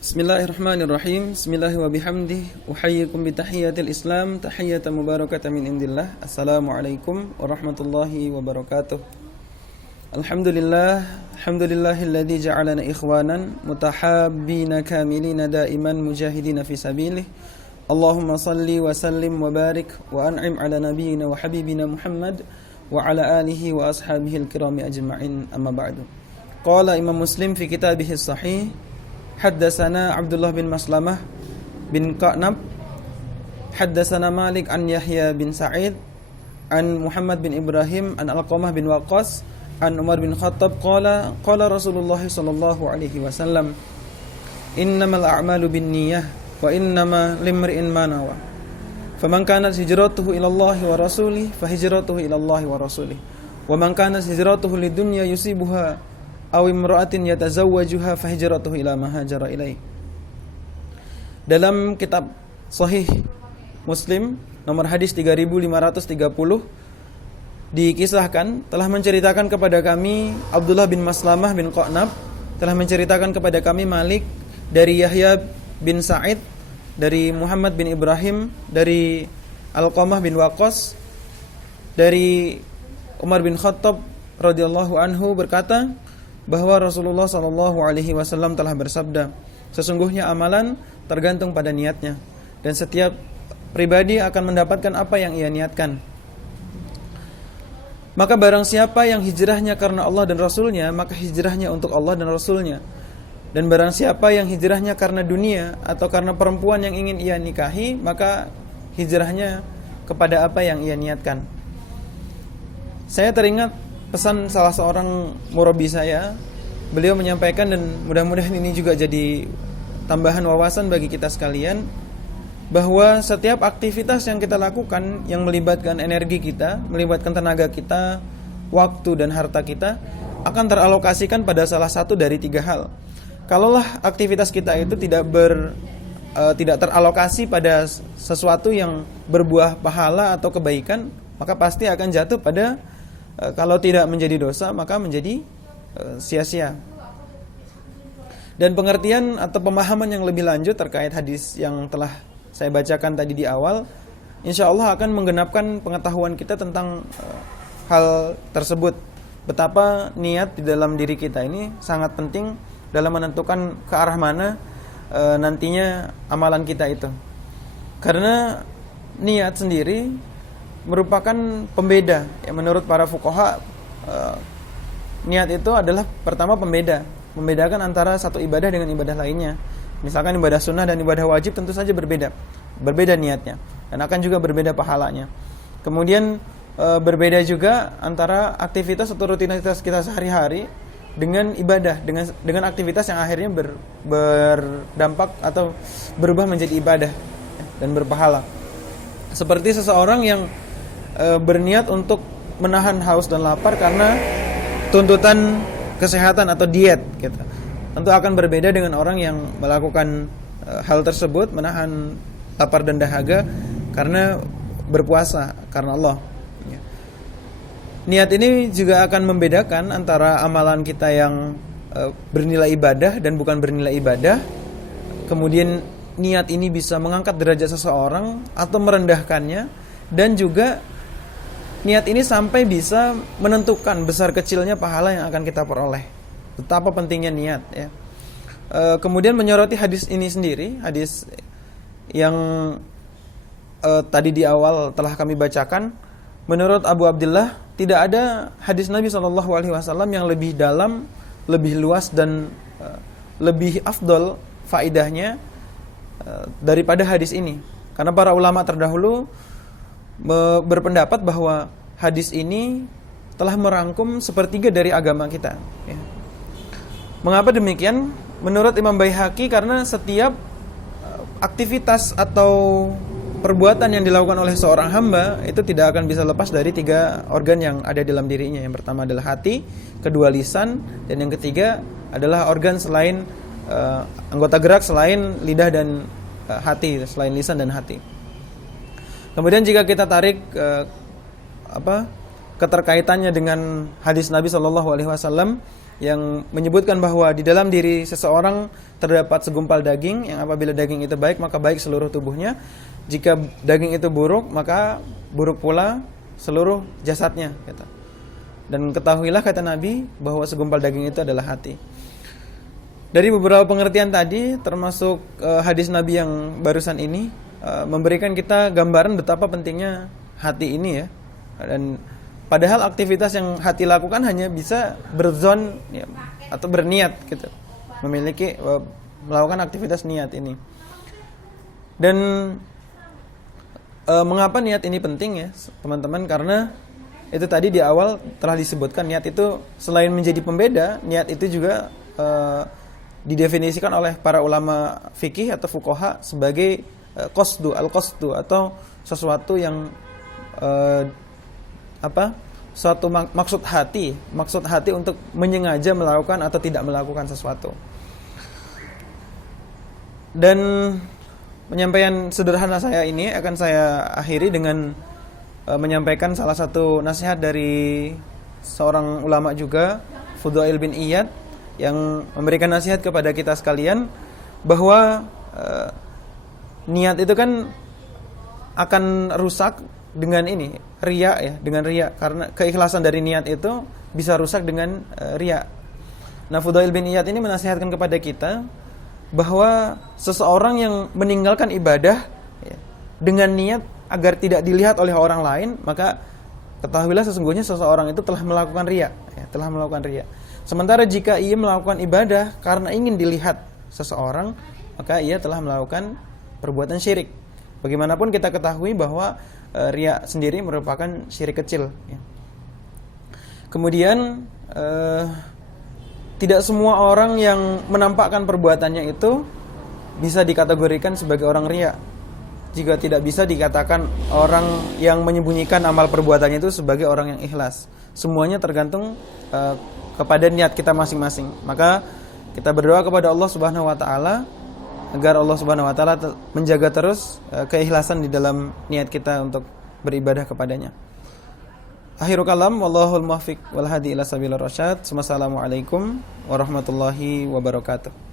Bismillahirrahmanirrahim. Bismillahi wa bihamdih. Uhayyikum bitahiyatil Islam, tahiyatan mubarakatan min indillah. Assalamualaikum warahmatullahi wabarakatuh. Alhamdulillah, alhamdulillahilladzi ja'alana ikhwanan mutahabbina kamilina daiman mujahidina fi sabilih. Allahumma salli wa sallim wa barik wa an'im ala nabiyyina wa habibina Muhammad wa ala alihi wa ashabihi al-kirami ajma'in, amma ba'du. Qala Imam Muslim fi kitabih as-sahih, Haddatsana Abdullah bin Maslamah bin Qa'nab, Haddatsana Malik an Yahya bin Sa'id an Muhammad bin Ibrahim an Alqamah bin Waqqas an Umar bin Khattab qala Rasulullah sallallahu alaihi wasallam, innamal a'malu binniyah wa innama limri'in ma nawa. Faman kanat hijratuhu ila Allah wa rasulih fa hijratuhu ila Allah wa rasulih. Wa man kanat hijratuhu lidunya yusibuha aw imra'atin yatazawwajuha fa hijratuhu ila ma hajara ilaih. Dalam kitab Sahih Muslim nomor hadis 3530 dikisahkan telah menceritakan kepada kami Abdullah bin Maslamah bin Qa'nab, telah menceritakan kepada kami Malik dari Yahya bin Sa'id, dari Muhammad bin Ibrahim, dari Alqamah bin Waqqas, dari Umar bin Khattab radhiyallahu anhu berkata bahwa Rasulullah sallallahu alaihi wasallam telah bersabda, sesungguhnya amalan tergantung pada niatnya, dan setiap pribadi akan mendapatkan apa yang ia niatkan. Maka barang siapa yang hijrahnya karena Allah dan Rasulnya, maka hijrahnya untuk Allah dan Rasulnya. Dan barang siapa yang hijrahnya karena dunia atau karena perempuan yang ingin ia nikahi, maka hijrahnya kepada apa yang ia niatkan. Saya teringat pesan salah seorang murabi saya. Beliau menyampaikan, dan mudah-mudahan ini juga jadi tambahan wawasan bagi kita sekalian, bahwa setiap aktivitas yang kita lakukan yang melibatkan energi kita, melibatkan tenaga kita, waktu dan harta kita, akan teralokasikan pada salah satu dari tiga hal. Kalaulah aktivitas kita itu tidak teralokasi pada sesuatu yang berbuah pahala atau kebaikan, maka pasti akan jatuh pada, kalau tidak menjadi dosa, maka menjadi sia-sia. Dan pengertian atau pemahaman yang lebih lanjut terkait hadis yang telah saya bacakan tadi di awal, insya Allah akan menggenapkan pengetahuan kita tentang hal tersebut. Betapa niat di dalam diri kita ini sangat penting dalam menentukan ke arah mana nantinya amalan kita itu. Karena niat sendiri merupakan pembeda. Ya, menurut para fuqaha, niat itu adalah pertama membedakan antara satu ibadah dengan ibadah lainnya. Misalkan ibadah sunnah dan ibadah wajib tentu saja berbeda niatnya, dan akan juga berbeda pahalanya. Kemudian berbeda juga antara aktivitas atau rutinitas kita sehari-hari dengan ibadah, dengan aktivitas yang akhirnya berdampak atau berubah menjadi ibadah dan berpahala. Seperti seseorang yang berniat untuk menahan haus dan lapar karena tuntutan kesehatan atau diet gitu. Tentu akan berbeda dengan orang yang melakukan hal tersebut, menahan lapar dan dahaga karena berpuasa karena Allah. Niat ini juga akan membedakan antara amalan kita yang bernilai ibadah dan bukan bernilai ibadah. Kemudian niat ini bisa mengangkat derajat seseorang atau merendahkannya, dan juga niat ini sampai bisa menentukan besar kecilnya pahala yang akan kita peroleh. Betapa pentingnya niat, ya. Kemudian menyoroti hadis ini sendiri, hadis yang tadi di awal telah kami bacakan. Menurut Abu Abdullah, tidak ada hadis Nabi SAW yang lebih dalam, lebih luas dan lebih afdol faidahnya daripada hadis ini. Karena para ulama terdahulu berpendapat bahwa hadis ini telah merangkum sepertiga dari agama kita, ya. Mengapa demikian? Menurut Imam Baihaqi, karena setiap aktivitas atau perbuatan yang dilakukan oleh seorang hamba itu tidak akan bisa lepas dari tiga organ yang ada dalam dirinya. Yang pertama adalah hati, kedua lisan, dan yang ketiga adalah organ selain anggota gerak selain lidah dan hati, selain lisan dan hati. Kemudian jika kita tarik keterkaitannya dengan hadis Nabi Shallallahu Alaihi Wasallam yang menyebutkan bahwa di dalam diri seseorang terdapat segumpal daging yang apabila daging itu baik maka baik seluruh tubuhnya, jika daging itu buruk maka buruk pula seluruh jasadnya. Kata. Dan ketahuilah kata Nabi bahwa segumpal daging itu adalah hati. Dari beberapa pengertian tadi, termasuk hadis Nabi yang barusan ini memberikan kita gambaran betapa pentingnya hati ini ya. Dan padahal aktivitas yang hati lakukan hanya bisa berzon ya, atau berniat gitu, memiliki melakukan aktivitas niat ini. Dan mengapa niat ini penting ya teman-teman? Karena itu tadi di awal telah disebutkan, niat itu selain menjadi pembeda, niat itu juga didefinisikan oleh para ulama fikih atau fuqaha sebagai al-qasdu atau sesuatu yang suatu maksud hati untuk menyengaja melakukan atau tidak melakukan sesuatu. Dan penyampaian sederhana saya ini akan saya akhiri dengan menyampaikan salah satu nasihat dari seorang ulama juga, Fudail bin Iyad, yang memberikan nasihat kepada kita sekalian bahwa niat itu kan akan rusak dengan ini, riya ya, dengan riya, karena keikhlasan dari niat itu bisa rusak dengan riya. Nah, Fudail bin Iyad ini menasihatkan kepada kita bahwa seseorang yang meninggalkan ibadah ya, dengan niat agar tidak dilihat oleh orang lain, maka ketahuilah sesungguhnya seseorang itu telah melakukan riya ya, telah melakukan riya. Sementara jika ia melakukan ibadah karena ingin dilihat seseorang, maka ia telah melakukan perbuatan syirik. Bagaimanapun kita ketahui bahwa riya sendiri merupakan syirik kecil ya. Kemudian tidak semua orang yang menampakkan perbuatannya itu bisa dikategorikan sebagai orang riya. Jika tidak bisa dikatakan orang yang menyembunyikan amal perbuatannya itu sebagai orang yang ikhlas. Semuanya tergantung kepada niat kita masing-masing. Maka kita berdoa kepada Allah Subhanahu wa taala agar Allah Subhanahu wa taala menjaga terus keikhlasan di dalam niat kita untuk beribadah kepadanya. Akhirul kalam, wallahul muwaffiq wal hadi ila sabilir rasyad. Wassalamualaikum warahmatullahi wabarakatuh.